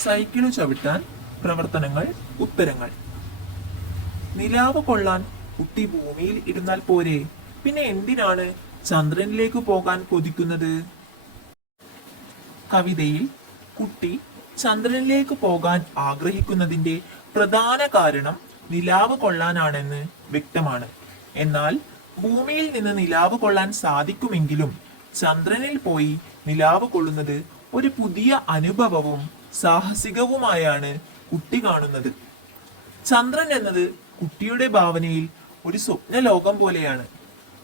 Cycle ചവിട്ടാൻ പ്രവർത്തനങ്ങൾ, ഉത്തരങ്ങൾ. നിലാവ് കൊള്ളാൻ കുട്ടി ഭൂമിയിൽ ഇരുന്നാൽ പോരെ, പിന്നെ എന്തിനാണ് ചന്ദ്രനിലേക്ക് പോകാൻ കൊതിക്കുന്നത്? കവിതയിൽ കുട്ടി ചന്ദ്രനിലേക്ക് പോകാൻ ആഗ്രഹിക്കുന്നതിന്റെ പ്രധാന കാരണം നിലാവ് കൊള്ളാനാണെന്ന് വ്യക്തമാണ്. എന്നാൽ ഭൂമിയിൽ നിന്ന് നിലാവ് കൊള്ളാൻ സാധിക്കുമെങ്കിലും ചന്ദ്രനിൽ പോയി നിലാവ് കൊള്ളുന്നത് ഒരു പുതിയ അനുഭവവും സാഹസികവുമായാണ് കുട്ടി കാണുന്നത്. ചന്ദ്രൻ എന്നത് കുട്ടിയുടെ ഭാവനയിൽ ഒരു സ്വപ്ന ലോകം പോലെയാണ്.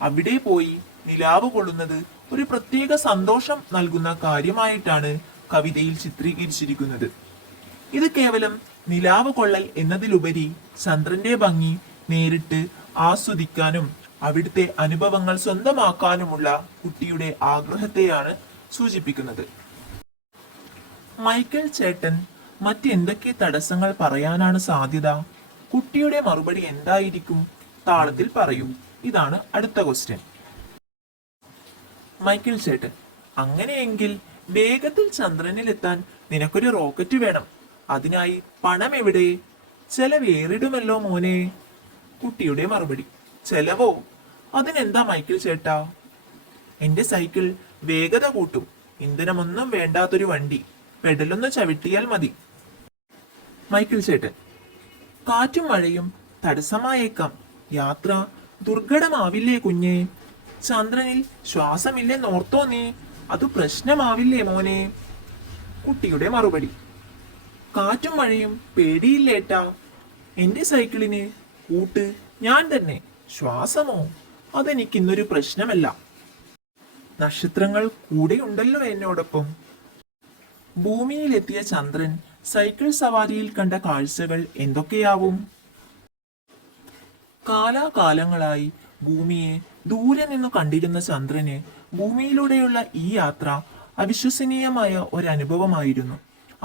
അവിടെ പോയി നിലാവ് കൊള്ളുന്നത് ഒരു പ്രത്യേക സന്തോഷം നൽകുന്ന കാര്യമായിട്ടാണ് കവിതയിൽ ചിത്രീകരിച്ചിരിക്കുന്നത്. ഇത് കേവലം നിലാവ് കൊള്ളൽ എന്നതിലുപരി ചന്ദ്രന്റെ ഭംഗി നേരിട്ട് ആസ്വദിക്കാനും അവിടുത്തെ അനുഭവങ്ങൾ സ്വന്തമാക്കാനുമുള്ള കുട്ടിയുടെ ആഗ്രഹത്തെയാണ് സൂചിപ്പിക്കുന്നത്. മൈക്കൽ ചേട്ടൻ മറ്റെന്തൊക്കെ തടസ്സങ്ങൾ പറയാനാണ് സാധ്യത? കുട്ടിയുടെ മറുപടി എന്തായിരിക്കും? താളത്തിൽ പറയൂ. ഇതാണ് അടുത്ത ക്വസ്റ്റ്യൻ. മൈക്കൽ ചേട്ടൻ: അങ്ങനെയെങ്കിൽ വേഗത്തിൽ ചന്ദ്രനിലെത്താൻ നിനക്കൊരു റോക്കറ്റ് വേണം. അതിനായി പണം എവിടെ? ചെലവേറിടുമല്ലോ മോനെ. കുട്ടിയുടെ മറുപടി: ചെലവോ? അതിനെന്താ മൈക്കിൾ ചേട്ടാ? എന്റെ സൈക്കിൾ വേഗത കൂട്ടും. ഇന്ധനമൊന്നും വേണ്ടാത്തൊരു വണ്ടി. പെഡലൊന്ന് ചവിട്ടിയാൽ മതി. മൈക്കിൾ ചേട്ടൻ: കാറ്റും മഴയും തടസ്സമായേക്കാം. യാത്ര ദുർഘടമാവില്ലേ കുഞ്ഞേ? ചന്ദ്രനിൽ ശ്വാസമില്ലെന്നോർത്തോ നീ? അത് പ്രശ്നമാവില്ലേ മോനെ? കുട്ടിയുടെ മറുപടി: കാറ്റും മഴയും പേടിയില്ലേട്ടാ. എന്റെ സൈക്കിളിന് കൂട്ട് ഞാൻ തന്നെ. ശ്വാസമോ? അതെനിക്കിന്നൊരു പ്രശ്നമല്ല. നക്ഷത്രങ്ങൾ കൂടെയുണ്ടല്ലോ എന്നോടൊപ്പം. ഭൂമിയിലെത്തിയ ചന്ദ്രൻ സൈക്കിൾ സവാരിയിൽ കണ്ട കാഴ്ചകൾ എന്തൊക്കെയാവും? കാലാകാലങ്ങളായി ഭൂമിയെ ദൂരെ നിന്നു കണ്ടിരുന്ന ചന്ദ്രന് ഭൂമിയിലൂടെയുള്ള ഈ യാത്ര അവിശ്വസനീയമായ ഒരനുഭവമായിരുന്നു.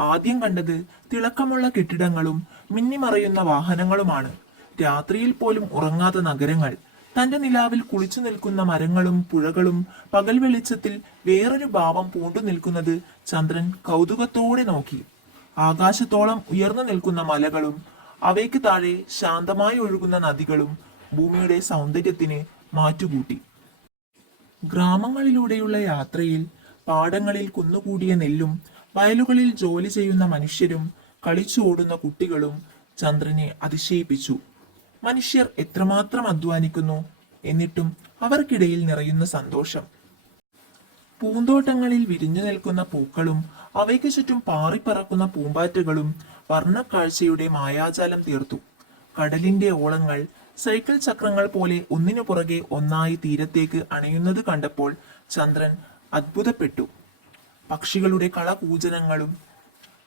ആദ്യം കണ്ടത് തിളക്കമുള്ള കെട്ടിടങ്ങളും മിന്നിമറയുന്ന വാഹനങ്ങളുമാണ്. രാത്രിയിൽ പോലും ഉറങ്ങാത്ത നഗരങ്ങൾ, തന്റെ നിലാവിൽ കുളിച്ചു നിൽക്കുന്ന മരങ്ങളും പുഴകളും പകൽ വെളിച്ചത്തിൽ വേറൊരു ഭാവം പൂണ്ടു നിൽക്കുന്നത് ചന്ദ്രൻ കൗതുകത്തോടെ നോക്കി. ആകാശത്തോളം ഉയർന്നു നിൽക്കുന്ന മലകളും അവയ്ക്ക് താഴെ ശാന്തമായി ഒഴുകുന്ന നദികളും ഭൂമിയുടെ സൗന്ദര്യത്തിന് മാറ്റുകൂട്ടി. ഗ്രാമങ്ങളിലൂടെയുള്ള യാത്രയിൽ പാടങ്ങളിൽ കുന്നുകൂടിയ നെല്ലും വയലുകളിൽ ജോലി ചെയ്യുന്ന മനുഷ്യരും കളിച്ചു ഓടുന്ന കുട്ടികളും ചന്ദ്രനെ അതിശയിപ്പിച്ചു. മനുഷ്യർ എത്രമാത്രം അധ്വാനിക്കുന്നു, എന്നിട്ടും അവർക്കിടയിൽ നിറയുന്ന സന്തോഷം. പൂന്തോട്ടങ്ങളിൽ വിരിഞ്ഞു നിൽക്കുന്ന പൂക്കളും അവയ്ക്ക് ചുറ്റും പാറിപ്പറക്കുന്ന പൂമ്പാറ്റകളും വർണ്ണക്കാഴ്ചയുടെ മായാജാലം തീർത്തു. കടലിന്റെ ഓളങ്ങൾ സൈക്കിൾ ചക്രങ്ങൾ പോലെ ഒന്നിനു പുറകെ ഒന്നായി തീരത്തേക്ക് അണയുന്നത് കണ്ടപ്പോൾ ചന്ദ്രൻ അത്ഭുതപ്പെട്ടു. പക്ഷികളുടെ കളകൂജനങ്ങളും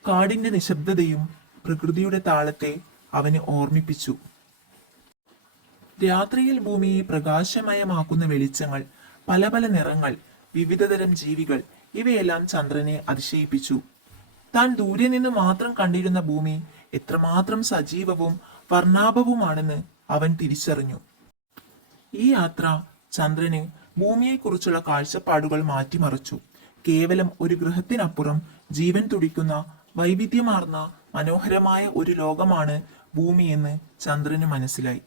കാടിന്റെ നിശബ്ദതയും പ്രകൃതിയുടെ താളത്തെ അവന് ഓർമ്മിപ്പിച്ചു. രാത്രിയിൽ ഭൂമിയെ പ്രകാശമയമാക്കുന്ന വെളിച്ചങ്ങൾ, പല പല നിറങ്ങൾ, വിവിധതരം ജീവികൾ, ഇവയെല്ലാം ചന്ദ്രനെ അതിശയിപ്പിച്ചു. താൻ ദൂരെ നിന്ന് മാത്രം കണ്ടിരുന്ന ഭൂമി എത്രമാത്രം സജീവവും വർണ്ണാഭവുമാണെന്ന് അവൻ തിരിച്ചറിഞ്ഞു. ഈ യാത്ര ചന്ദ്രന് ഭൂമിയെക്കുറിച്ചുള്ള കാഴ്ചപ്പാടുകൾ മാറ്റിമറിച്ചു. കേവലം ഒരു ഗ്രഹത്തിനപ്പുറം ജീവൻ തുടിക്കുന്ന വൈവിധ്യമാർന്ന മനോഹരമായ ഒരു ലോകമാണ് ഭൂമിയെന്ന് ചന്ദ്രന് മനസ്സിലായി.